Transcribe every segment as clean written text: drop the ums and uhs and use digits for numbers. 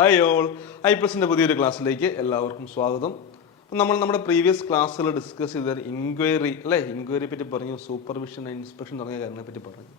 Hi all, ഐപ്ലസിൻ്റെ പുതിയൊരു ക്ലാസ്സിലേക്ക് എല്ലാവർക്കും സ്വാഗതം. അപ്പം നമ്മൾ നമ്മുടെ പ്രീവിയസ് ക്ലാസ്സുകൾ ഡിസ്കസ് ചെയ്ത ഇൻക്വയറി ഇൻക്വയറിയെ പറ്റി പറഞ്ഞു, സൂപ്പർവിഷൻ ആൻഡ് ഇൻസ്പെക്ഷൻ തുടങ്ങിയ കാര്യങ്ങളെ പറ്റി പറഞ്ഞു.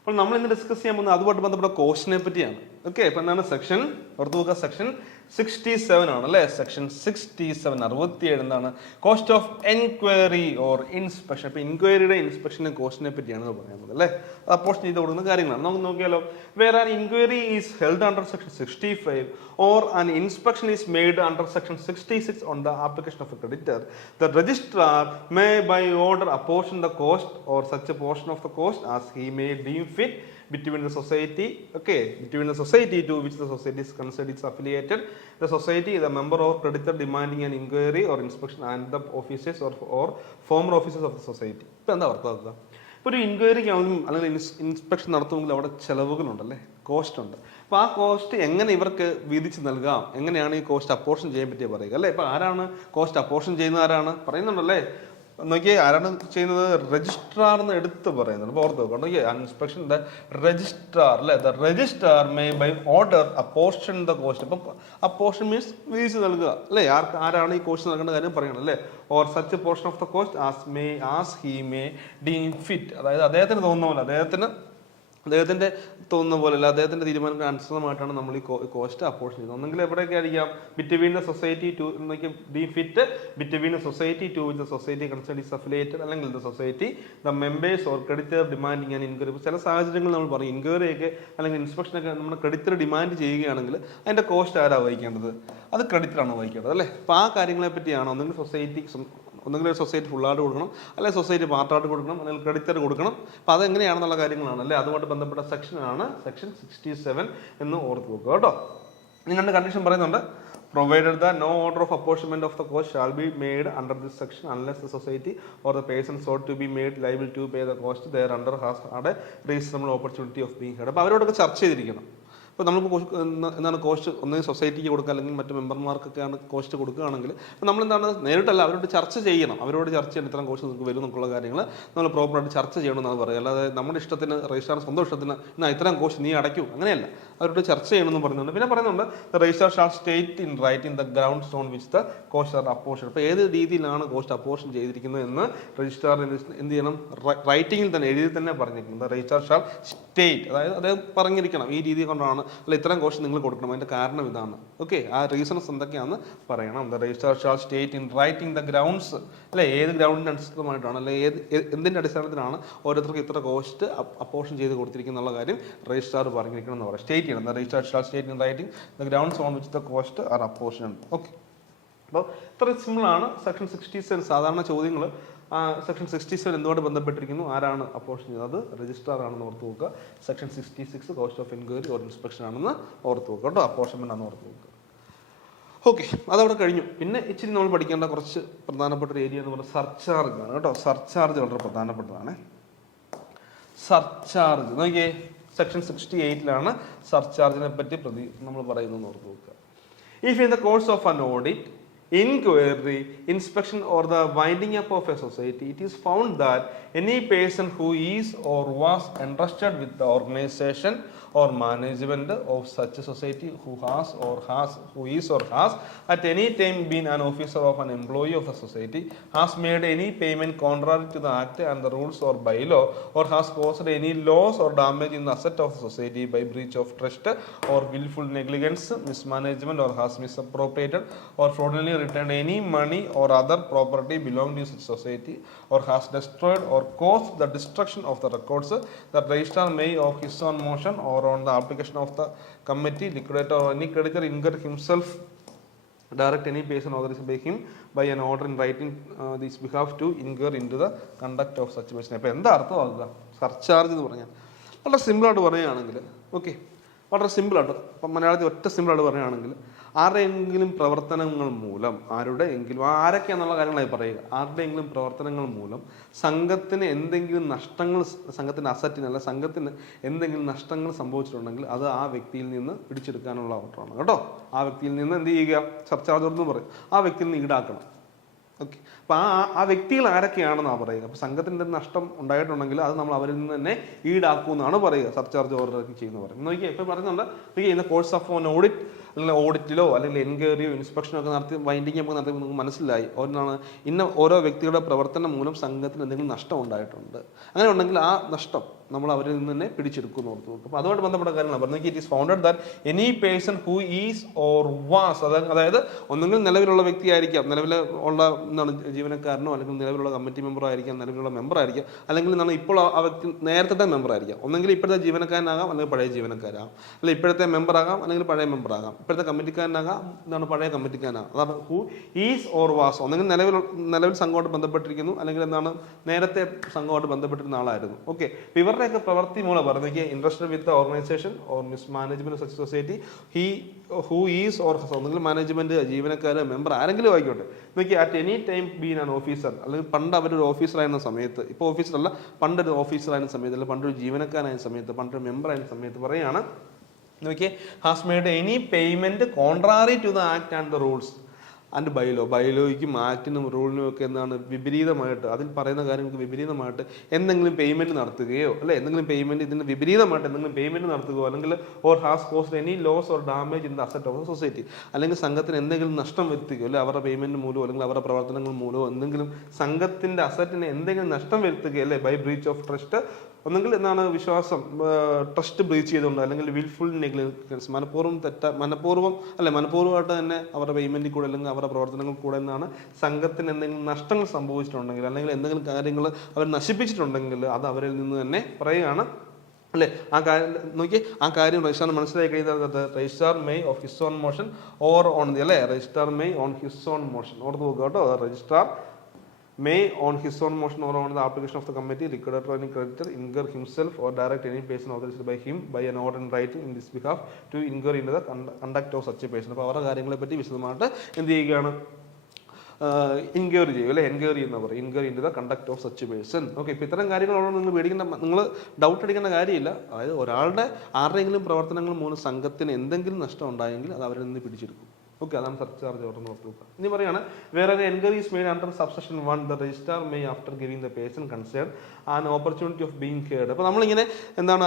അപ്പോൾ നമ്മൾ ഇന്ന് ഡിസ്കസ് ചെയ്യാൻ പോകുന്നത് അതുമായിട്ട് ബന്ധപ്പെട്ട ക്വസ്റ്റിനെ പറ്റിയാണ്. ഓക്കെ, അപ്പം എന്താണ് സെക്ഷൻ ഓർത്ത് നോക്കുക, സെക്ഷൻ 67 ആണ് അല്ലേ. സെക്ഷൻ 67 67 എന്താണ്, cost of enquiry or inspection. അപ്പോൾ ഇൻക്വയറിയുടെ ഇൻസ്പെക്ഷനെ കോസ്റ്റിനെ പറ്റിയാണ് പറയുന്നത് അല്ലേ. അപ്പോഷൻ ചെയ്ത് കൊടുക്കുന്ന കാര്യങ്ങളാണ്. നമുക്ക് നോക്കിയാലോ. Where an inquiry is held under section 65 or an inspection is made under section 66 on the application of a creditor, the registrar may by order apportion the cost or such a portion of the cost as he may deem fit between the society, between the society to which the society is considered is affiliated, the society, the member or creditor demanding an inquiry or inspection, and the officers or former officers of the society. ഇപ്പം എന്താ അർത്ഥമാക്കുക? ഇപ്പോൾ ഒരു ഇൻക്വയറിക്കാണെങ്കിലും അല്ലെങ്കിൽ inspection നടത്തുമെങ്കിൽ അവിടെ ചിലവുകളുണ്ടല്ലേ, cost ഉണ്ട്. അപ്പോൾ ആ cost എങ്ങനെ ഇവർക്ക് വീതിച്ച് നൽകാം, എങ്ങനെയാണ് ഈ കോസ്റ്റ് അപ്പോർഷൻ ചെയ്യാൻ പറ്റിയ പറയുക അല്ലേ. ഇപ്പോൾ ആരാണ് കോസ്റ്റ് അപ്പോർഷൻ ചെയ്യുന്നത്, ആരാണ് പറയുന്നുണ്ടല്ലേ. നോക്കിയേ, ആരാണ് ചെയ്യുന്നത്, രജിസ്ട്രാർ എന്ന് എടുത്ത് പറയുന്നുണ്ട്. അപ്പോൾ ഓർത്ത് നോക്കാം. നോക്കിയേ, ഇൻസ്പെക്ഷൻ്റെ രജിസ്ട്രാർ അല്ലേ. The registrar may by order apportion the cost. അപ്പം അപ്പോർഷൻ മീൻസ് വീതിച്ച് നൽകുക അല്ലേ. ആരാണ് ഈ കോസ്റ്റ് നൽകേണ്ട കാര്യം പറയണം അല്ലേ. Or such portion of the cost as he may deem fit. അതായത് അദ്ദേഹത്തിന് തോന്നുന്ന പോലെ, അദ്ദേഹത്തിൻ്റെ തോന്നുന്ന പോലെയല്ല, അദ്ദേഹത്തിൻ്റെ തീരുമാനത്തിന് അനുസൃതമായിട്ടാണ് നമ്മൾ ഈ കോസ്റ്റ് അപ്പോർഷൻ ചെയ്യുന്നത്. ഒന്നെങ്കിൽ എവിടെയൊക്കെ ആയിരിക്കാം, between the society to deem fit between the society to which the society concern is affiliated, അല്ലെങ്കിൽ the society the members or creditor demanding and inquiry. ചില സാഹചര്യങ്ങൾ നമ്മൾ പറയും ഇൻക്വയറിയൊക്കെ അല്ലെങ്കിൽ ഇൻസ്പെക്ഷനൊക്കെ നമ്മുടെ ക്രെഡിറ്റർ ഡിമാൻഡ് ചെയ്യുകയാണെങ്കിൽ അതിൻ്റെ കോസ്റ്റ് ആരാ വഹിക്കേണ്ടത്, അത് ക്രെഡിറ്ററാണ് വഹിക്കേണ്ടത് അല്ലേ. അപ്പോൾ ആ കാര്യങ്ങളെ പറ്റിയാണ് ഒന്നെങ്കിൽ ഒരു സൊസൈറ്റി ഫുള്ളായിട്ട് കൊടുക്കണം, അല്ലെങ്കിൽ സൊസൈറ്റി പാർട്ടായിട്ട് കൊടുക്കണം, അല്ലെങ്കിൽ ക്രെഡിറ്റർ കൊടുക്കണം. അപ്പോൾ അതെങ്ങനെയാണെന്നുള്ള കാര്യങ്ങളാണ് അല്ലേ. അതുമായിട്ട് ബന്ധപ്പെട്ട സെക്ഷനാണ് സെക്ഷൻ 67 എന്ന് ഓർത്ത് വെക്കുക കേട്ടോ. നിങ്ങളുടെ കണ്ടീഷൻ പറയുന്നുണ്ട്, provided that no order of apportionment of the cost shall be made under this section unless the society or the person sought to be made liable to pay the cost thereunder has had a reasonable opportunity of being heard. അപ്പോൾ അവരോടൊക്കെ ചർച്ച ചെയ്തിരിക്കണം. ഇപ്പോൾ നമ്മളിപ്പോൾ എന്താണ് cost ഒന്നെങ്കിൽ സൊസൈറ്റിക്ക് കൊടുക്കുക അല്ലെങ്കിൽ മറ്റ് മെമ്പർമാർക്കൊക്കെയാണ് കോസ്റ്റ് കൊടുക്കുകയാണെങ്കിൽ നമ്മളെന്താണ് നേരിട്ടല്ല, അവരോട് ചർച്ച ചെയ്യണം. അവരോട് ചർച്ച ചെയ്യണം, ഇത്തരം കോസ്റ്റ് നിങ്ങൾക്ക് വരും എന്നൊക്കെയുള്ള കാര്യങ്ങൾ നമ്മൾ പ്രോപ്പറായിട്ട് ചർച്ച ചെയ്യണമെന്നാണ് പറയുക. അല്ലാതെ നമ്മുടെ ഇഷ്ടത്തിന് രജിസ്ട്രാർ സ്വന്തം ഇഷ്ടത്തിന് എന്നാൽ ഇത്തരം കോസ്റ്റ് നീ അടയ്ക്കൂ, അങ്ങനെയല്ല. അവരോട് ചർച്ച ചെയ്യണമെന്ന് പറയുന്നുണ്ട്. പിന്നെ പറയുന്നുണ്ട്, the registrar shawl state in writing the grounds on which the cost are apportion. അപ്പോൾ ഏത് രീതിയിലാണ് കോസ്റ്റ് അപ്പോർഷൻ ചെയ്തിരിക്കുന്നത് എന്ന് രജിസ്ട്രാർ എന്ത് ചെയ്യണം, റൈറ്റിംഗിൽ തന്നെ എഴുതി തന്നെ പറഞ്ഞിരിക്കുന്നത്. രജിസ്ട്രാർ ഷാൾ സ്റ്റേറ്റ്, അതായത് അദ്ദേഹം പറഞ്ഞിരിക്കണം ഈ രീതി കൊണ്ടാണ് അല്ല ഇത്തരം കോസ്റ്റ് നിങ്ങൾ കൊടുക്കണം, അതിൻ്റെ കാരണം ഇതാണ്. ഓക്കെ, ആ റീസൺസ് എന്തൊക്കെയാണെന്ന് പറയണം. The registrar shawl state in writing the grounds അല്ലെ, ഏത് ഗ്രൗണ്ടിൻ്റെ അടിസ്ഥാനമായിട്ടാണ് അല്ലെ എന്തിൻ്റെ അടിസ്ഥാനത്തിലാണ് ഓരോരുത്തർക്ക് ഇത്ര കോസ്റ്റ് അപ്പോർഷൻ ചെയ്ത് കൊടുത്തിരിക്കുന്ന കാര്യം രജിസ്ട്രാർ പറഞ്ഞിരിക്കണം എന്ന് പറയാം. സ്റ്റേറ്റ് ചെയ്യണം. The registrar shawl state in writing the grounds on which the cost are apportion. Okay, അപ്പോൾ ഇത്ര സിമ്പിളാണ് സെക്ഷൻ 67. സാധാരണ ചോദ്യങ്ങൾ സെക്ഷൻ 67 എന്തുകൊണ്ട് ബന്ധപ്പെട്ടിരിക്കുന്നു, ആരാണ് അപ്പോർഷൻ ചെയ്യുന്നത്, അത് രജിസ്ട്രാർ ആണെന്ന് ഓർത്ത് നോക്കുക. Section 66 cost of enquiry or inspection ആണെന്ന് ഓർത്ത് നോക്കുക കേട്ടോ. അപ്പോർഷൻമെന്റ് ആണെന്ന് ഓർത്ത് നോക്കുക. ഓക്കെ, അതവിടെ കഴിഞ്ഞു. പിന്നെ ഇച്ചിരി നമ്മൾ പഠിക്കേണ്ട കുറച്ച് പ്രധാനപ്പെട്ട ഒരു ഏരിയ എന്ന് പറയുന്നത് സർചാർജ് ആണ് കേട്ടോ. സർചാർജ് വളരെ പ്രധാനപ്പെട്ടതാണ്. സർചാർജ് നോക്കിയേ, സെക്ഷൻ 68 സർചാർജിനെ പറ്റി നമ്മൾ പറയുന്നത് ഓർത്ത് നോക്കുക. If in the course of an audit, inquiry, inspection or the winding up of a society, it is found that any person who is or was entrusted with the organization or management of such a society who is or has at any time been an officer of an employee of the society, has made any payment contrary to the act and the rules or bylaw, or has caused any loss or damage in the asset of the society by breach of trust or willful negligence, mismanagement, or has misappropriated or fraudulently returned any money or other property belonging to such society, or has destroyed or caused the destruction of the records, the registrar may of his own motion or on the application of the committee, liquidator or any creditor incur himself direct any person authorized by him by an order in writing this behalf to incur into the conduct of such person. അപ്പോൾ എന്താ അർത്ഥമാകുക surcharge എന്ന് പറഞ്ഞാൽ? വളരെ സിമ്പിളായിട്ട് പറയുകയാണെങ്കിൽ, okay, വളരെ സിമ്പിളായിട്ട് ഇപ്പം മലയാളത്തിൽ ഒറ്റ സിമ്പിളായിട്ട് പറയുകയാണെങ്കിൽ, ആരുടെയെങ്കിലും പ്രവർത്തനങ്ങൾ മൂലം ആരൊക്കെയാണെന്നുള്ള കാര്യങ്ങളായി പറയുക. ആരുടെയെങ്കിലും പ്രവർത്തനങ്ങൾ മൂലം സംഘത്തിന് എന്തെങ്കിലും നഷ്ടങ്ങൾ, സംഘത്തിൻ്റെ അസറ്റിനല്ല സംഘത്തിന് എന്തെങ്കിലും നഷ്ടങ്ങൾ സംഭവിച്ചിട്ടുണ്ടെങ്കിൽ അത് ആ വ്യക്തിയിൽ നിന്ന് പിടിച്ചെടുക്കാനുള്ള ഓർഡറാണ് കേട്ടോ. ആ വ്യക്തിയിൽ നിന്ന് എന്ത് ചെയ്യുക, സർചാർജ് എന്ന് പറയും, ആ വ്യക്തിയിൽ നിന്ന് ഈടാക്കണം. ഓക്കെ, അപ്പോൾ ആ വ്യക്തികൾ ആരൊക്കെയാണെന്നാണ് പറയുക. അപ്പോൾ സംഘത്തിൻ്റെ നഷ്ടം ഉണ്ടായിട്ടുണ്ടെങ്കിൽ അത് നമ്മൾ അവരിൽ നിന്ന് തന്നെ ഈടാക്കുമെന്നാണ് പറയുക. സർചാർജ് ഓർഡർ ചെയ്യുന്ന പറയും. നോക്കിയാൽ ഇപ്പോൾ പറയുന്നുണ്ട്, in the course of on audit അല്ലെങ്കിൽ ഓഡിറ്റിലോ അല്ലെങ്കിൽ എൻക്വയറിയോ ഇൻസ്പെക്ഷനോ ഒക്കെ നടത്തി വൈൻഡിങ് നമുക്ക് നടത്തി നമുക്ക് മനസ്സിലായി ഓരോ വ്യക്തിയുടെ പ്രവർത്തനം മൂലം സംഘത്തിന് എന്തെങ്കിലും നഷ്ടം ഉണ്ടായിട്ടുണ്ട്. അങ്ങനെ ഉണ്ടെങ്കിൽ ആ നഷ്ടം നമ്മൾ അവരിൽ നിന്ന് തന്നെ പിടിച്ചെടുക്കുന്നു ഓർത്തു നോക്കും. അപ്പോൾ അതുമായിട്ട് ബന്ധപ്പെട്ട കാര്യങ്ങളാണ് പറഞ്ഞെങ്കിൽ it is founded that any person who is or was, അതായത് ഒന്നെങ്കിൽ നിലവിലുള്ള വ്യക്തിയായിരിക്കാം, നിലവിലെ ഉള്ള ജീവനക്കാരനോ അല്ലെങ്കിൽ നിലവിലുള്ള കമ്മിറ്റി മെമ്പറോ ആയിരിക്കാം, നിലവിലുള്ള മെമ്പർ ആയിരിക്കാം, അല്ലെങ്കിൽ ഇപ്പോൾ ആ വ്യക്തി നേരത്തെ മെമ്പർ ആയിരിക്കാം. ഒന്നെങ്കിൽ ഇപ്പോഴത്തെ ജീവനക്കാരനാകാം അല്ലെങ്കിൽ പഴയ ജീവനക്കാരാകാം, അല്ലെങ്കിൽ ഇപ്പോഴത്തെ മെമ്പർ ആകാം അല്ലെങ്കിൽ പഴയ മെമ്പർ ആകാം, ഇപ്പോഴത്തെ കമ്മിറ്റിക്കാരനാകാം പഴയ കമ്മിറ്റിക്കാരനാകാം. അതാണ് ഹൂ ഈസ് ഓർ വാസ്. ഒന്നെങ്കിൽ നിലവിൽ സംഘമായിട്ട് ബന്ധപ്പെട്ടിരിക്കുന്നു അല്ലെങ്കിൽ നേരത്തെ സംഘമായിട്ട് ബന്ധപ്പെട്ടിരുന്ന ആളായിരുന്നു. ഓക്കെ, ഇവരുടെയൊക്കെ പ്രവൃത്തി മൂലം പറഞ്ഞെങ്കിൽ interested with the organisation or management such society who is or ഒന്നെങ്കിൽ മാനേജ്മെന്റ്, ജീവനക്കാർ, മെമ്പർ ആരെങ്കിലും ആയിക്കോട്ടെ. നോക്കി at any time been an officer, അല്ലെങ്കിൽ പണ്ട് അവരൊരു ഓഫീസറായിരുന്ന സമയത്ത്, ഇപ്പോൾ ഓഫീസറല്ല പണ്ടൊരു ഓഫീസറായിരുന്ന സമയത്ത്, അല്ലെങ്കിൽ പണ്ടൊരു ജീവനക്കാരായ സമയത്ത്, പണ്ടൊരു മെമ്പർ ആയിരുന്ന സമയത്ത് പറയുകയാണ്, നോക്കിയേ, has made any payment contrary to the act and the rules and ബൈലോയ്ക്കും ആക്ടിനും റൂളിനും ഒക്കെ എന്താണ് വിപരീതമായിട്ട്, അതിൽ പറയുന്ന കാര്യങ്ങൾക്ക് വിപരീതമായിട്ട് എന്തെങ്കിലും പേയ്മെന്റ് നടത്തുകയോ അല്ലെ എന്തെങ്കിലും പേയ്മെന്റ് ഇതിന് വിപരീതമായിട്ട് എന്തെങ്കിലും പേയ്മെന്റ് നടത്തുകയോ അല്ലെങ്കിൽ or has cost any loss or damage in the asset of the society, അല്ലെങ്കിൽ സംഘത്തിന് എന്തെങ്കിലും നഷ്ടം വരുത്തുകയോ അല്ലെ അവരുടെ പേയ്മെന്റ് മൂലമോ അല്ലെങ്കിൽ അവരുടെ പ്രവർത്തനങ്ങൾ മൂലമോ എന്തെങ്കിലും സംഘത്തിന്റെ അസറ്റിന് എന്തെങ്കിലും നഷ്ടം വരുത്തുകയോ അല്ലെ ബൈ ബ്രീച്ച് ഓഫ് ട്രസ്റ്റ്, ഒന്നെങ്കിൽ വിശ്വാസം ട്രസ്റ്റ് ബ്രീച്ച് ചെയ്തുകൊണ്ട് അല്ലെങ്കിൽ വിൽഫുൾ നെഗ്ലിജൻസ്, മനഃപൂർവ്വമായിട്ട് തന്നെ അവരുടെ പേയ്മെന്റിൽ കൂടെ അല്ലെങ്കിൽ അവരുടെ പ്രവർത്തനങ്ങൾ കൂടെ എന്നാണ് സംഘത്തിന് എന്തെങ്കിലും നഷ്ടങ്ങൾ സംഭവിച്ചിട്ടുണ്ടെങ്കിൽ അല്ലെങ്കിൽ എന്തെങ്കിലും കാര്യങ്ങൾ അവർ നശിപ്പിച്ചിട്ടുണ്ടെങ്കിൽ അത് അവരിൽ നിന്ന് തന്നെ പറയുകയാണ് അല്ലെ. ആ കാര്യം നോക്കി, ആ കാര്യം രജിസ്ട്രാറിന് മനസ്സിലാക്കി കഴിഞ്ഞാൽ registrar may of his own motion or on the അല്ലെ registrar may on his own motion ഓർത്ത് നോക്കുക കേട്ടോ. Registrar may on his own motion or on the application of the committee, liquidator or any creditor incur himself or direct any person authorized by him by an order in writing in this behalf to incur into the conduct of such a person. അപ്പോൾ അവരുടെ കാര്യങ്ങളെ പറ്റി വിശദമായിട്ട് എന്ത് ചെയ്യുകയാണ്, enquiry ചെയ്യും അല്ലെ, enquiry എന്ന് പറയും, enquiry in the conduct of such person. Okay, ഇപ്പം ഇത്തരം കാര്യങ്ങളോട് നിങ്ങൾ പേടിക്കേണ്ട, നിങ്ങൾ ഡൗട്ട് അടിക്കേണ്ട കാര്യമില്ല. അതായത് ആരുടെയെങ്കിലും പ്രവർത്തനങ്ങൾ മൂലം സംഘത്തിന് എന്തെങ്കിലും നഷ്ടം ഉണ്ടായെങ്കിൽ അത് അവരിൽ നിന്ന് പിടിച്ചെടുക്കും. ഓക്കെ, അതാണ് സർചാർജ് ഓർഡർ നോക്കുക. ഇനി പറയാണ്, വേറെ enquiry is made under subsection 1 the registrar may after giving the person concern an opportunity of being heard. അപ്പോൾ നമ്മളിങ്ങനെ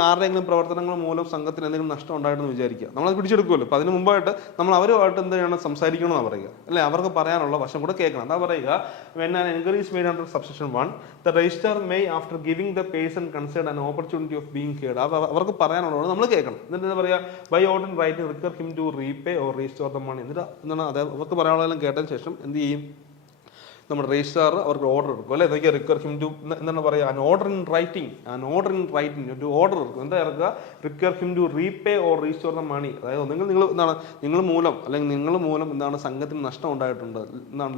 ആരുടെയെങ്കിലും പ്രവർത്തനങ്ങൾ മൂലം സംഘത്തിന് എന്തെങ്കിലും നഷ്ടം ഉണ്ടായിട്ടെന്ന് വിചാരിക്കുക, നമ്മളത് പിടിച്ചെടുക്കുമല്ലോ. അപ്പോൾ അതിന് മുമ്പായിട്ട് നമ്മൾ അവരുമായിട്ട് എന്താണ് സംസാരിക്കണമെന്നാണ് പറയുക അല്ലെ, അവർക്ക് പറയാനുള്ള വശം കൂടെ കേൾക്കണം. എന്താ പറയുക, when an enquiry is made under subsection 1 the registrar may after giving the person concern an opportunity of being heard. അവർക്ക് പറയാനുള്ളത് നമ്മൾ കേൾക്കണം. എന്നിട്ട് എന്താ പറയുക, by order writing require him to repay or restore the money. എന്നിട്ട് എന്താണ് അവർക്ക് പറയാനുള്ളതെല്ലാം കേട്ടതിന് ശേഷം എന്ത് ചെയ്യും, നമ്മുടെ രജിസ്ട്രാർ അവർക്ക് ഓർഡർ എടുക്കും അല്ലെ. ഇതൊക്കെ റിക്കർ ഹിം ടു എന്താണ് പറയുക, ആൻ ഓർഡർ ഇൻ റൈറ്റിംഗ് ഒരു ഓർഡർ എടുക്കും. എന്താ ഇറക്കുക, require him to repay or restore the money. അതായത് നിങ്ങൾ മൂലം സംഘത്തിന് നഷ്ടം ഉണ്ടായിട്ടുണ്ട്,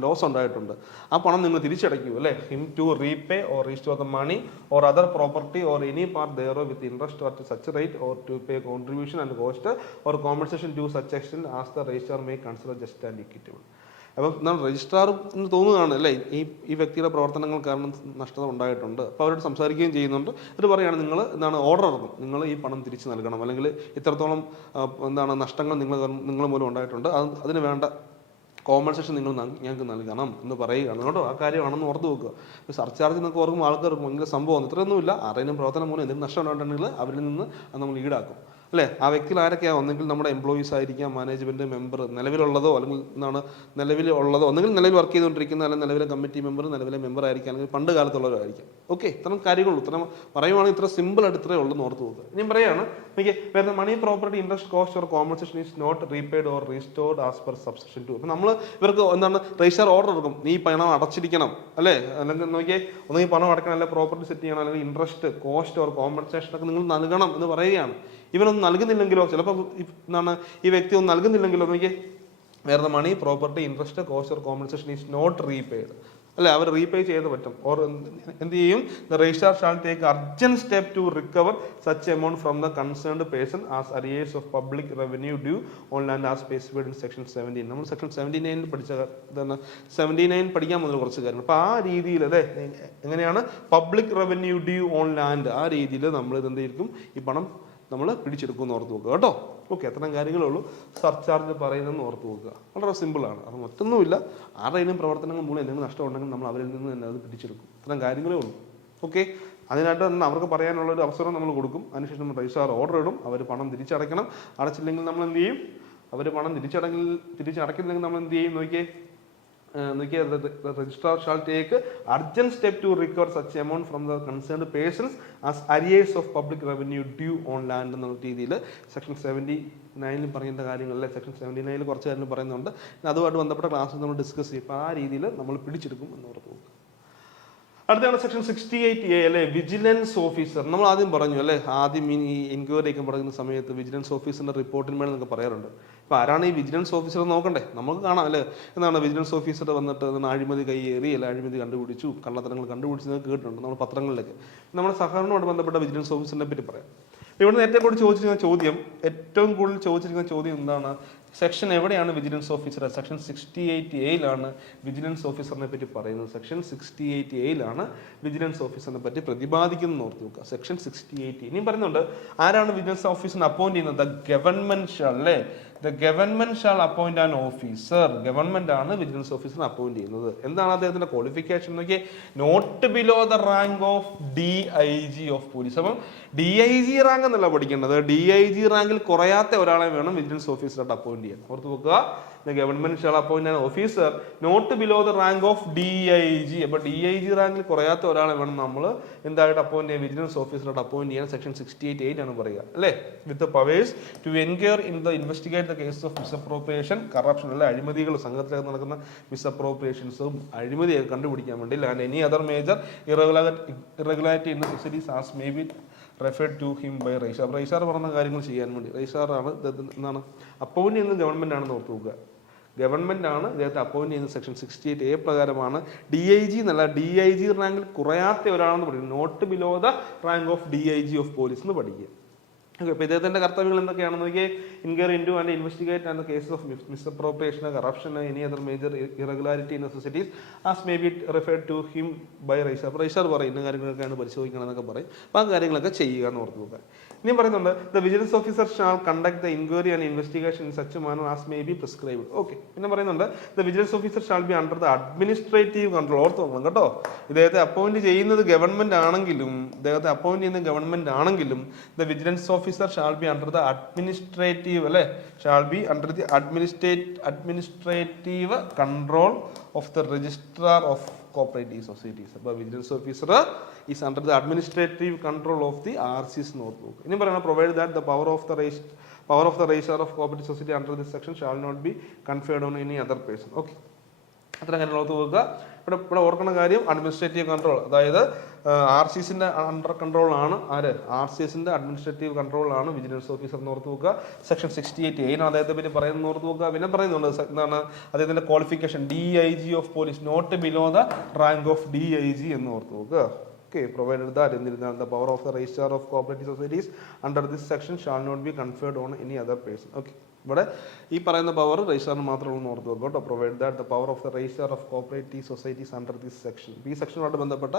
ലോസ് ഉണ്ടായിട്ടുണ്ട്, ആ പണം നിങ്ങൾ തിരിച്ചടയ്ക്കൂ അല്ലെ. Him to repay or restore the money or other property or any part thereof with interest at such rate or to pay contribution and cost or compensation to such extent as the registrar may consider just and equitable. അപ്പം registrar എന്ന് തോന്നുകയാണ് അല്ലേ, ഈ വ്യക്തിയുടെ പ്രവർത്തനങ്ങൾ കാരണം നഷ്ടത ഉണ്ടായിട്ടുണ്ട്. അപ്പോൾ അവരോട് സംസാരിക്കുകയും ചെയ്യുന്നുണ്ട്. ഇത് പറയുകയാണ്, നിങ്ങൾ ഓർഡർ ഇറങ്ങും, നിങ്ങൾ ഈ പണം തിരിച്ചു നൽകണം, അല്ലെങ്കിൽ ഇത്രത്തോളം നഷ്ടങ്ങൾ നിങ്ങൾ മൂലം ഉണ്ടായിട്ടുണ്ട്, അതിന് വേണ്ട കോമ്പൻസേഷൻ ഞങ്ങൾക്ക് നൽകണം എന്ന് പറയുകയാണ് കേട്ടോ. ആ കാര്യമാണെന്ന് ഓർത്ത് നോക്കുക. ഇപ്പോൾ സർചാർജ് എന്നൊക്കെ ഓർക്കുമ്പോൾ ആൾക്കാർക്ക് ഭയങ്കര സംഭവം ഇത്രയൊന്നുമില്ല. ആരെങ്കിലും പ്രവർത്തനം മൂലം എന്തെങ്കിലും നഷ്ടം ഉണ്ടായിട്ടുണ്ടെങ്കിൽ അവരിൽ നിന്ന് അത് നമ്മൾ ഈടാക്കും അല്ലേ. ആ വ്യക്തിയിൽ ആരൊക്കെയാണ്, ഒന്നെങ്കിൽ നമ്മുടെ എംപ്ലോയീസ് ആയിരിക്കാം, മാനേജ്മെന്റ് മെമ്പർ, നിലവിലുള്ളതോ ഒന്നെങ്കിൽ നിലവിൽ വർക്ക് ചെയ്തുകൊണ്ടിരിക്കുന്ന അല്ലെങ്കിൽ നിലവിലെ കമ്മിറ്റി മെമ്പർ, നിലവിലെ മെമ്പർ ആയിരിക്കാം, അല്ലെങ്കിൽ പണ്ട് കാലത്തുള്ളവരായിരിക്കും. ഓക്കെ, ഇത്തരം കാര്യങ്ങളുള്ളൂ. ഇത്തരം പറയുവാണെങ്കിൽ ഇത്ര സിമ്പിൾ ആയിട്ട് ഇത്രയേ ഉള്ളൂ എന്ന് ഓർത്ത് നോക്കുക. ഇനി പറയുകയാണ്, വേറെ money property interest cost or compensation is not repaid or restored as per subsection 2. അപ്പോൾ നമ്മൾ ഇവർക്ക് രജിസ്ട്രാർ ഓർഡർ എടുക്കും, നീ പണം അടച്ചിരിക്കണം അല്ലേ, അല്ലെങ്കിൽ ഒന്നെങ്കിൽ പണം അടയ്ക്കണം, അല്ലെങ്കിൽ പ്രോപ്പർട്ടി സെറ്റ് ചെയ്യണം, അല്ലെങ്കിൽ ഇൻട്രസ്റ്റ് കോസ്റ്റ് ഓർ കോമ്പൻസേഷൻ ഒക്കെ നിങ്ങൾ നൽകണം എന്ന് പറയുകയാണ്. ഇവരൊന്നും നൽകുന്നില്ലെങ്കിലോ, ചിലപ്പോൾ ഈ വ്യക്തി ഒന്നും നൽകുന്നില്ലെങ്കിലോ, വേറെ money property interest cost or compensation is not repaid അല്ലെ, അവർ റീപേ ചെയ്ത് പറ്റും. ഓർ എന്ത് ചെയ്യും, the registrar shall take urgent step to recover such amount from the concerned person as arrears of public revenue due on land as specified in section 17. നമ്മൾ section 79 പഠിച്ച 79 പഠിക്കാൻ മുതൽ കുറച്ച് കാര്യങ്ങൾ. അപ്പോൾ ആ രീതിയിൽ അല്ലേ, എങ്ങനെയാണ് public revenue due on land, ആ രീതിയിൽ നമ്മൾ ഇതെന്തായിരിക്കും, ഈ പണം നമ്മൾ പിടിച്ചെടുക്കുമെന്ന് ഓർത്ത് നോക്കുക കേട്ടോ. ഓക്കെ, അത്തരം കാര്യങ്ങളേ ഉള്ളൂ സർചാർജ് പറയുന്നതെന്ന് ഓർത്ത് നോക്കുക. വളരെ സിമ്പിളാണ്, അത് മറ്റൊന്നുമില്ല. ആരുടെയും പ്രവർത്തനങ്ങൾ മൂലം എന്തെങ്കിലും നഷ്ടം ഉണ്ടെങ്കിൽ നമ്മൾ അവരിൽ നിന്ന് തന്നെ അത് പിടിച്ചെടുക്കും. ഇത്തരം കാര്യങ്ങളേ ഉള്ളൂ. ഓക്കെ, അതിനായിട്ട് തന്നെ അവർക്ക് പറയാനുള്ള ഒരു അവസരം നമ്മൾ കൊടുക്കും. അതിനുശേഷം നമ്മൾ രജിസ്ട്രാർ ഓർഡർ ഇടും, അവർ പണം തിരിച്ചടയ്ക്കണം. അടച്ചില്ലെങ്കിൽ നമ്മൾ എന്ത് ചെയ്യും, അവർ പണം തിരിച്ചടക്കുന്നില്ലെങ്കിൽ നമ്മൾ എന്ത് ചെയ്യും നോക്കിയേ, registrar shall take urgent step to recover such amount from the concerned persons as arrears of public revenue due on land എന്നുള്ള രീതിയിൽ സെക്ഷൻ 79 പറയുന്ന കാര്യങ്ങളിൽ സെക്ഷൻ 79 കുറച്ച് കാര്യങ്ങൾ പറയുന്നുണ്ട്. അതുമായിട്ട് ബന്ധപ്പെട്ട ക്ലാസ്സിൽ നമ്മൾ ഡിസ്കസ് ചെയ്യും. അപ്പോൾ ആ രീതിയിൽ നമ്മൾ പിടിച്ചെടുക്കും എന്ന് ഓർത്ത് നോക്കുക. അടുത്താണ് സെക്ഷൻ 68A അല്ലെ, വിജിലൻസ് ഓഫീസർ. നമ്മൾ ആദ്യം പറഞ്ഞു അല്ലെ, ആദ്യം ഈ എൻക്വയറി ഒക്കെ പറയുന്ന സമയത്ത് വിജിലൻസ് ഓഫീസറിന്റെ റിപ്പോർട്ടിന് വേണ്ടി നമുക്ക് പറയാറുണ്ട്. ഇപ്പൊ ആരാണ് ഈ വിജിലൻസ് ഓഫീസർ നോക്കണ്ടേ, നമുക്ക് കാണാം അല്ലെ. എന്താണ് വിജിലൻസ് ഓഫീസർ വന്നിട്ട് അഴിമതി കയ്യേറി അല്ല അഴിമതി കണ്ടുപിടിച്ചു, കള്ളത്തരങ്ങൾ കണ്ടുപിടിച്ചത് കേട്ടിട്ടുണ്ട് നമ്മൾ പത്രങ്ങളിലൊക്കെ. നമ്മുടെ സഹകരണവുമായിട്ട് ബന്ധപ്പെട്ട വിജിലൻസ് ഓഫീസറിനെ പറ്റി പറയാം. ഇവിടെ നേരത്തെ കൂടി ചോദിച്ചിരിക്കുന്ന ചോദ്യം, ഏറ്റവും കൂടുതൽ ചോദിച്ചിരിക്കുന്ന ചോദ്യം എന്താണ്, സെക്ഷൻ എവിടെയാണ് vigilance officer? Section 68A vigilance ഓഫീസറിനെ പറ്റി പറയുന്നത്. സെക്ഷൻ 68A വിജിലൻസ് ഓഫീസറിനെ പറ്റി പ്രതിപാദിക്കുന്നത് ഓർത്ത് നോക്കുക. സെക്ഷൻ 68. ഇനിയും പറയുന്നുണ്ട് ആരാണ് വിജിലൻസ് ഓഫീസറിനെ അപ്പോയിന്റ് ചെയ്യുന്നത്? ഗവൺമെന്റ് ഷാൾ അല്ലേ, the government shall appoint an officer. Government ആണ് വിജിലൻസ് ഓഫീസറിനെ അപ്പോയിന്റ് ചെയ്യുന്നത്. എന്താണ് അദ്ദേഹത്തിന്റെ ക്വാളിഫിക്കേഷൻ നോക്കിയേ, not below the rank of DIG of police. അപ്പം DIG റാങ്ക് എന്നല്ല പഠിക്കേണ്ടത്, DIG റാങ്കിൽ കുറയാത്ത ഒരാളെ വേണം വിജിലൻസ് ഓഫീസറായിട്ട് അപ്പോയിന്റ് ചെയ്യാൻ. ഓർത്ത് നോക്കുക, the government shall appoint an officer not below the rank of DIG. അപ്പൊ DIG റാങ്കിൽ കുറയാത്ത ഒരാളെ വേണം നമ്മൾ എന്തായിട്ട് അപ്പോയിന്റ് ചെയ്യാൻ, വിജിലൻസ് ഓഫീസറായിട്ട് അപ്പോയിന്റ് ചെയ്യാൻ. സെക്ഷൻ 68A ആണ് പറയുക അല്ലേ. With powers to enquire in the investigate the case of misappropriation, corruption അല്ലെ, അഴിമതികൾ സംഘത്തിലേക്ക് നടക്കുന്ന മിസ്അപ്രോപ്രിയേഷൻസും അഴിമതിയൊക്കെ കണ്ടുപിടിക്കാൻ വേണ്ടി, and any other major irregularity in the societies as may be referred to him by registrar. Registrar പറഞ്ഞ കാര്യങ്ങൾ ചെയ്യാൻ വേണ്ടി റൈസാറാണ് എന്താണ് അപ്പോയിന്റ് ചെയ്യുന്നത്, ഗവൺമെന്റ് ആണെന്ന് ഓർത്ത് നോക്കുക. ഗവൺമെന്റ് ആണ് ഇദ്ദേഹത്തെ അപ്പോയിന്റ് ചെയ്യുന്നത്. സെക്ഷൻ 68A പ്രകാരമാണ്. DIG എന്നല്ല, DIG റാങ്കിൽ കുറയാത്ത ഒരാളെന്ന് പഠിക്കും. Not below the rank of DIG of police എന്ന് പഠിക്കുക. ഓക്കെ, അപ്പോൾ ഇദ്ദേഹത്തിന്റെ കർത്തവ്യങ്ങൾ എന്തൊക്കെയാണെന്ന് നോക്കിയേ, inquire into and investigate and cases of misappropriation, corruption, any other major irregularity in societies as may be referred to him by റൈസാർ. അപ്പോൾ റൈസാർ പറയും ഇന്ന കാര്യങ്ങളൊക്കെയാണ് പരിശോധിക്കണം എന്നൊക്കെ പറയും. അപ്പോൾ ആ കാര്യങ്ങളൊക്കെ ചെയ്യുക എന്ന് ഓർത്ത് നോക്കുക. ഇനിയും പറയുന്നുണ്ട്, the vigilance officer shall conduct the inquiry and investigation in such manner as may be prescribed. Okay, പിന്നെ പറയുന്നുണ്ട് the vigilance officer shall be under the administrative control. ഓർത്ത് നോക്കണം കേട്ടോ, ഇദ്ദേഹത്തെ അപ്പോയിന്റ് ചെയ്യുന്നത് ഗവൺമെന്റ് ആണെങ്കിലും the vigilance officer shall be under the administrative അല്ലെ, shall be under the administrative control of the registrar of cooperative societies. അപ്പോൾ vigilance officer is under the administrative control of the RCs note book. ഇനി പറയണം, provided that the power of the registrar of cooperative society under this section shall not be conferred on any other person. Okay, അത്ര കാര്യങ്ങൾ ഓർത്ത് നോക്കുക. ഇവിടെ ഓർക്കുന്ന കാര്യം administrative control, അതായത് RCSന്റെ അണ്ടർ കൺട്രോൾ ആണ് ആര്, RCSന്റെ അഡ്മിനിസ്ട്രേറ്റീവ് കൺട്രോൾ ആണ് വിജിലൻസ് ഓഫീസർ എന്ന് ഓർത്ത് നോക്കുക. സെക്ഷൻ 68A അദ്ദേഹത്തെ പറ്റി പറയുന്നത് ഓർത്ത് നോക്കുക. പിന്നെ പറയുന്നുണ്ട് എന്താണ് അദ്ദേഹത്തിന്റെ qualification, DIG of police not below the rank of DIG എന്ന് ഓർത്ത് നോക്കുക. Okay, provided that the power of the registrar of cooperative societies under this section shall not be conferred on any other person. Okay, ഇവിടെ ഈ പറയുന്ന power രജിസ്ട്രാറിന് മാത്രമുള്ള ഓർത്ത് വെക്കുക കേട്ടോ. Provided that the power of the registrar of cooperative societies under this section. ഈ സെക്ഷനുമായിട്ട് ബന്ധപ്പെട്ട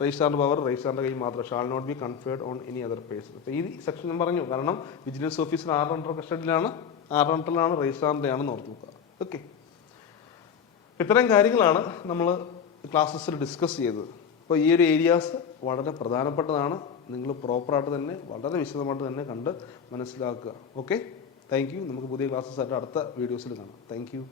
രജിസ്ട്രാറിന്റെ പവർ രജിസ്ട്രാറിന്റെ കയ്യിൽ മാത്രം, shall not be conferred on any other person. അപ്പോൾ ഈ സെക്ഷൻ ഞാൻ പറഞ്ഞു, കാരണം വിജിലൻസ് ഓഫീസർ ആരുടെ അണ്ടർ കസ്റ്റഡിയിലാണ്, ആരുടെ അണ്ടറിലാണ്, രജിസ്ട്രാറിന്റെ ആണെന്ന് ഓർത്ത് വെക്കുക. ഓക്കെ, ഇത്തരം കാര്യങ്ങളാണ് നമ്മൾ ക്ലാസ്സസിൽ ഡിസ്കസ് ചെയ്തത്. അപ്പോൾ ഈ ഒരു ഏരിയാസ് വളരെ പ്രധാനപ്പെട്ടതാണ്. നിങ്ങൾ പ്രോപ്പറായിട്ട് തന്നെ വളരെ വിശദമായിട്ട് തന്നെ കണ്ട് മനസ്സിലാക്കുക. Okay, thank you. നമുക്ക് പുതിയ ക്ലാസ്സസ് ആയിട്ട് അടുത്ത വീഡിയോസിൽ കാണാം. Thank you.